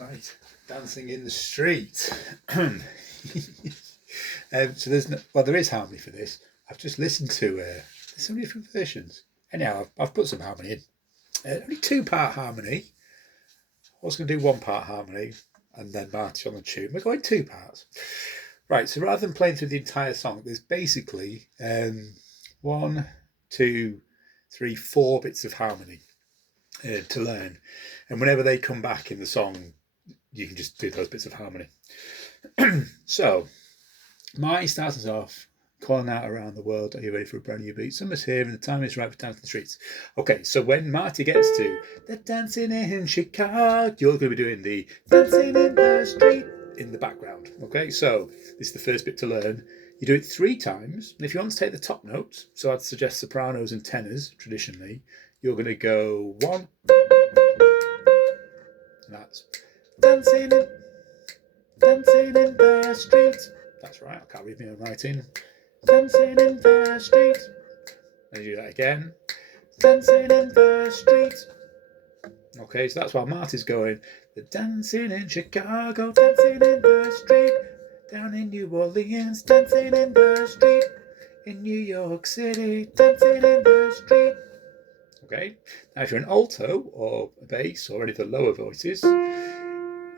Right, dancing in the street. So there is harmony for this. I've just listened to there's so many different versions. Anyhow, I've put some harmony in. Only 2-part harmony. I was going to do 1-part harmony and then Marty on the tune. We're going 2 parts. Right, so rather than playing through the entire song, there's basically 1, 2, 3, 4 bits of harmony to learn. And whenever they come back in the song, you can just do those bits of harmony. So, Marty starts us off, calling out around the world, are you ready for a brand new beat? Summer's here and the time is right for dancing the streets. Okay, so when Marty gets to the dancing in Chicago, you're going to be doing the dancing in the street in the background. Okay, so this is the first bit to learn. You do it 3 times, and if you want to take the top notes, so I'd suggest sopranos and tenors traditionally, you're going to go 1, and that's dancing in the street. That's right, I can't read my own writing. Dancing in the street. And you do that again. Dancing in the street. Okay, so that's while Marty's going. The dancing in Chicago, dancing in the street. Down in New Orleans, dancing in the street. In New York City, dancing in the street. Okay, now if you're an alto or a bass or any of the lower voices,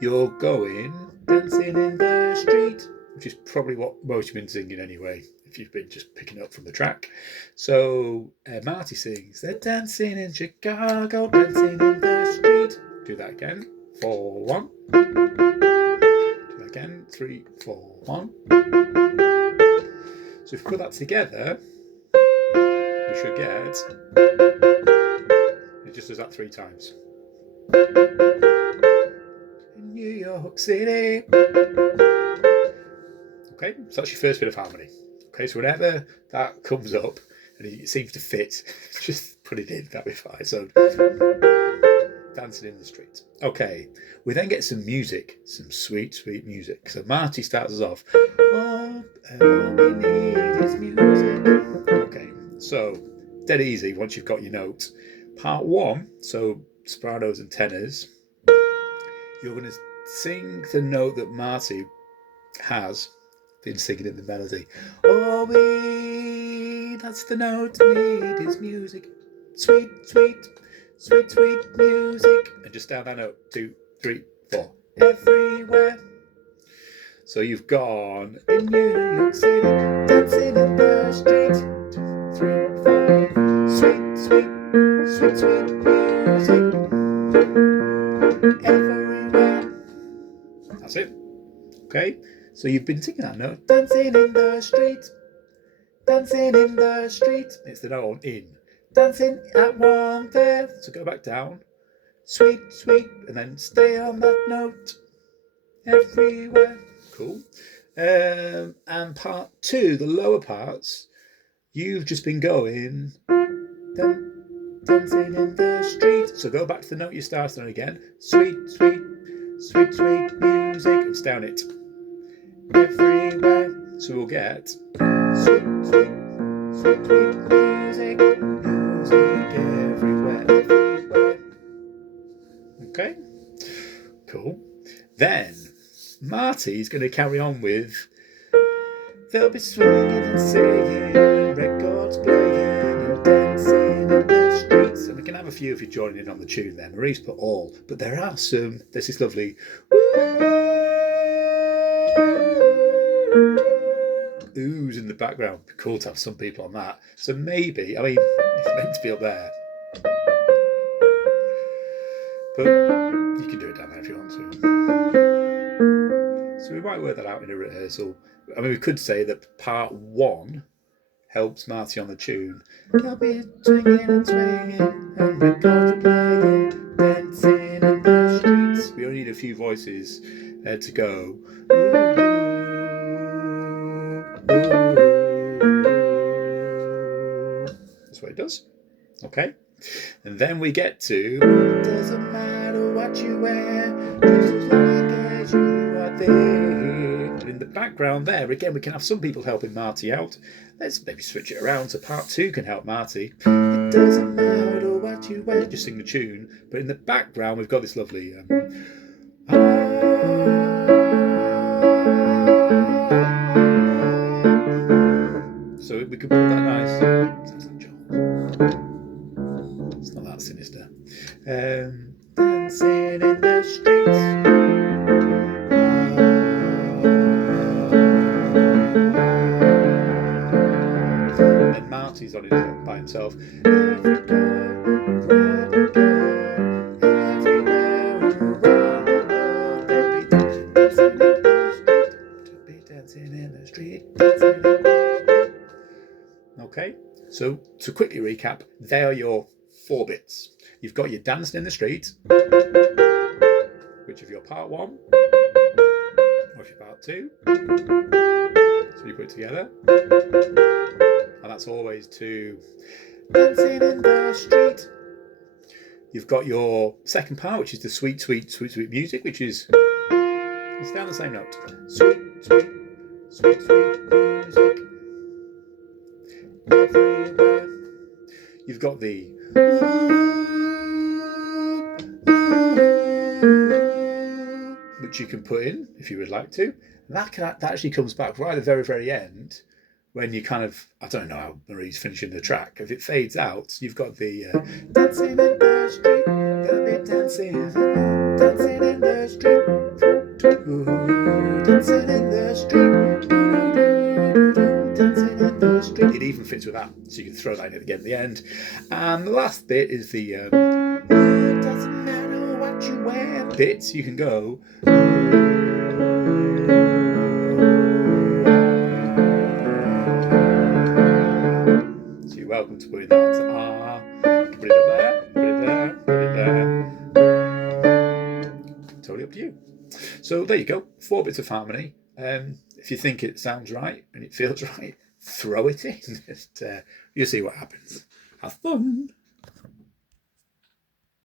you're going dancing in the street, which is probably what most of you have been singing anyway, if you've been just picking it up from the track. So Marty sings, they're dancing in Chicago, dancing in the street. Do that again. 4, 1. Do that again. 3, 4, 1. So if we put that together, we should get, it just does that 3 times. In New York City. Okay, so that's your first bit of harmony. Okay, so whenever that comes up and it seems to fit, just put it in, that'll be fine. So, dancing in the street. Okay, we then get some music, some sweet, sweet music. So Marty starts us off. All we need is music. Okay, so dead easy once you've got your notes. Part 1, so sopranos and tenors, you're going to sing the note that Marty has been singing in the melody. Oh, that's the note we need is music. Sweet, sweet, sweet, sweet music. And just down that note. 2, 3, 4. Everywhere. So you've gone in New York City, dancing in the street. 2, 3, 4. Sweet, sweet, sweet, sweet music. Everywhere. That's it. Okay. So you've been singing that note. Dancing in the street. Dancing in the street. It's the note on in. Dancing at 1 there. So go back down. Sweet, sweet. And then stay on that note. Everywhere. Cool. And part 2, the lower parts, you've just been going. Dancing in the street. So go back to the note you started on again. Sweet, sweet, sweet, sweet music. It's down it. Everywhere. So we'll get sweet, sweet, sweet, sweet music. Music everywhere, everywhere. Okay. Cool. Then Marty's going to carry on with they'll be swinging and singing and records playing and dancing in the streets. And we can have a few if you're joining in on the tune there. Marie's put all, but there are some. There's this lovely oohs in the background. It'd be cool to have some people on that. So maybe, I mean, it's meant to be up there, but you can do it down there if you want to. So we might work that out in a rehearsal. I mean, we could say that part 1 helps Marty on the tune. They'll be swinging and swinging and records playing, dancing in the streets. We only need a few voices to go. That's what it does. Okay. And then we get to doesn't matter what you wear, just as long as you are there. And in the background there, again, we can have some people helping Marty out. Let's maybe switch it around so part 2 can help Marty. It doesn't matter what you wear, just sing the tune. But in the background, we've got this lovely So we can put that nice. Sounds like Jaws. It's not that sinister. Dancing in the streets. And Marty's on his own by himself. Dancing in the street. Okay, so to quickly recap, they are your 4 bits. You've got your dancing in the street, which is your part 1, or your part 2. So you put it together, and that's always to dancing in the street. You've got your second part, which is the sweet, sweet, sweet, sweet music, which is it's down the same note. Sweet, sweet, sweet, sweet music. Everywhere. You've got the which you can put in if you would like to. That actually comes back right at the very, very end when you kind of, I don't know how Marie's finishing the track. If it fades out, you've got the dancing in the street, gonna be dancing in the street, dancing in the street, dancing in the street. It even fits with that, so you can throw that in again at the end. And the last bit is the doesn't matter what you wear bit. You can go. So you're welcome to put that put it up there, put it there, put it there. Totally up to you. So there you go, 4 bits of harmony. If you think it sounds right and it feels right, throw it in. You'll see what happens. Have fun.